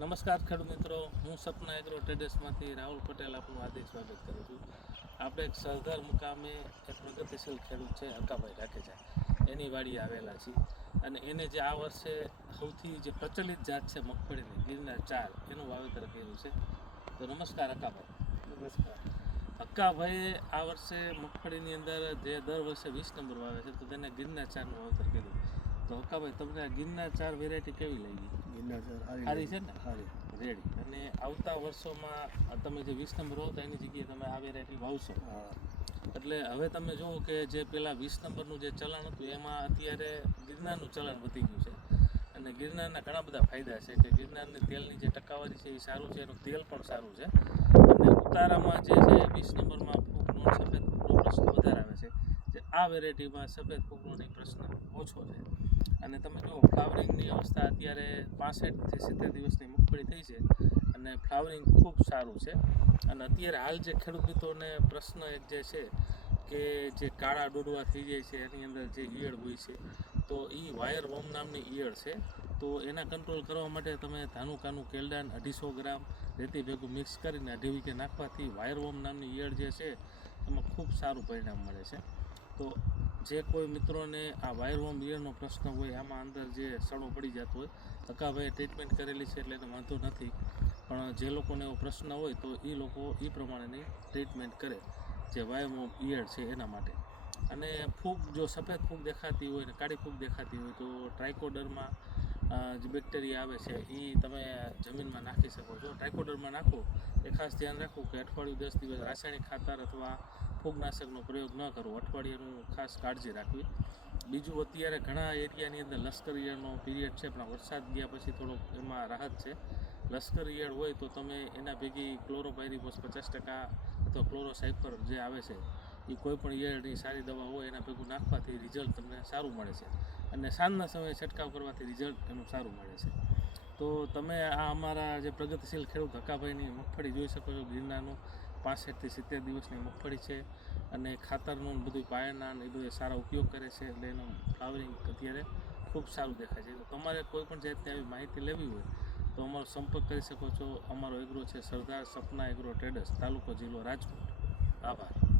નમસ્કાર ખેડૂત મિત્રો. હું સપના એગ્રો ટ્રેડર્સમાંથી રાહુલ પટેલ આપનું હાર્દિક સ્વાગત કરું છું. આપણે એક સરદાર મુકામે એક પ્રગતિશીલ ખેડૂત છે અકાભાઈ રાખેજા એની વાડી આવેલા છીએ. અને એને જે આ વર્ષે સૌથી જે પ્રચલિત જાત છે મગફળીની ગીરના ચાર એનું વાવેતર કર્યું છે. તો નમસ્કાર અકાભાઈ. નમસ્કાર. અક્કાભાઈએ આ વર્ષે મગફળીની અંદર જે દર વર્ષે વીસ નંબર વાવે છે તો તેને ગીરના ચારનું વાવેતર કર્યું. તો અક્કાભાઈ તમને આ ગિરનાર ચાર વેરાયટી કેવી લાગી? સર છે. ને? રેડી અને આવતા વર્ષોમાં તમે જે વીસ નંબર હો તો એની જગ્યાએ તમે આવી રેટલી વાવશો. એટલે હવે તમે જુઓ કે જે પેલા વીસ નંબરનું જે ચલણ હતું એમાં અત્યારે ગિરનારનું ચલણ વધી ગયું છે. અને ગિરનારના ઘણા બધા ફાયદા છે કે ગિરનારની તેલની જે ટકાવારી છે એ સારું છે એનું તેલ પણ સારું છે. અને ઉતારામાં જે છે વીસ નંબરમાં ફૂગનો સફેદ ફૂગનો પ્રશ્ન વધારે આવે છે જે આ વેરાયટીમાં સફેદ ફૂગનો પ્રશ્ન ઓછો છે. અને તમે જુઓ, ફ્લાવરિંગની અવસ્થા અત્યારે પાસઠથી સિત્તેર દિવસની મગફળી થઈ છે અને ફ્લાવરિંગ ખૂબ સારું છે. અને અત્યારે હાલ જે ખેડૂત મિત્રોને પ્રશ્ન એક જે છે કે જે કાળા ડોડવા થઈ જાય છે, એની અંદર જે ઈયળ હોય છે, તો એ વાયર વોમ નામની ઈયળ છે. તો એના કંટ્રોલ કરવા માટે તમે ધાનુકાનું કેલડાન અઢીસો ગ્રામ રેતી ભેગું મિક્સ કરીને અઢી વીઘે નાખવાથી વાયર વોમ નામની ઈયળ જે છે, એમાં ખૂબ સારું પરિણામ મળે છે. તો જે કોઈ મિત્રોને આ વાયરવોમ ઇયરનો પ્રશ્ન હોય, આમાં અંદર જે સડો પડી જતો હોય, અકાભાઈએ ટ્રીટમેન્ટ કરેલી છે એટલે એને વાંધો નથી. પણ જે લોકોને એવો પ્રશ્ન હોય, તો એ લોકો એ પ્રમાણેની ટ્રીટમેન્ટ કરે, જે વાયરવોમ ઇયર છે એના માટે. અને ફૂગ, જો સફેદ ફૂગ દેખાતી હોય ને કાળી ફૂગ દેખાતી હોય, તો ટ્રાઇકોડરમાં જે બેક્ટેરિયા આવે છે એ તમે જમીનમાં નાખી શકો છો. ટ્રાઇકોડરમાં નાખો. એ ખાસ ધ્યાન રાખવું કે અઠવાડિયું દસ દિવસ રાસાયણિક ખાતર અથવા ફૂગનાશકનો પ્રયોગ ન કરવો અઠવાડિયાનું ખાસ કાળજી રાખવી. બીજું, અત્યારે ઘણા એરિયાની અંદર લશ્કર ઈયળનો પીરિયડ છે, પણ વરસાદ ગયા પછી થોડોક એમાં રાહત છે. લશ્કર ઈયળ હોય તો તમે એના ભેગી ક્લોરોપાયરીફોસ પચાસ ટકા અથવા ક્લોરોસાઇફર જે આવે છે એ કોઈ પણ ઈયળની સારી દવા હોય એના ભેગું નાખવાથી રિઝલ્ટ તમને સારું મળે છે. અને સાંજના સમયે છંટકાવ કરવાથી રિઝલ્ટ એનું સારું મળે છે. તો તમે આ અમારા જે પ્રગતિશીલ ખેડૂત હકાભાઈની મગફળી જોઈ શકો છો, ગિરનારનું પાસઠથી સિત્તેર દિવસની મગફળી છે અને ખાતરનું બધું પાયાના એ બધું સારા ઉપયોગ કરે છે એટલે એનું ફ્લાવરિંગ અત્યારે ખૂબ સારું દેખાય છે. તો તમારે કોઈ પણ જાતની આવી માહિતી લેવી હોય તો અમારો સંપર્ક કરી શકો છો. અમારો એગ્રો છે સરદાર સપના એગ્રો ટ્રેડર્સ તાલુકો જિલ્લો રાજકોટ. આભાર.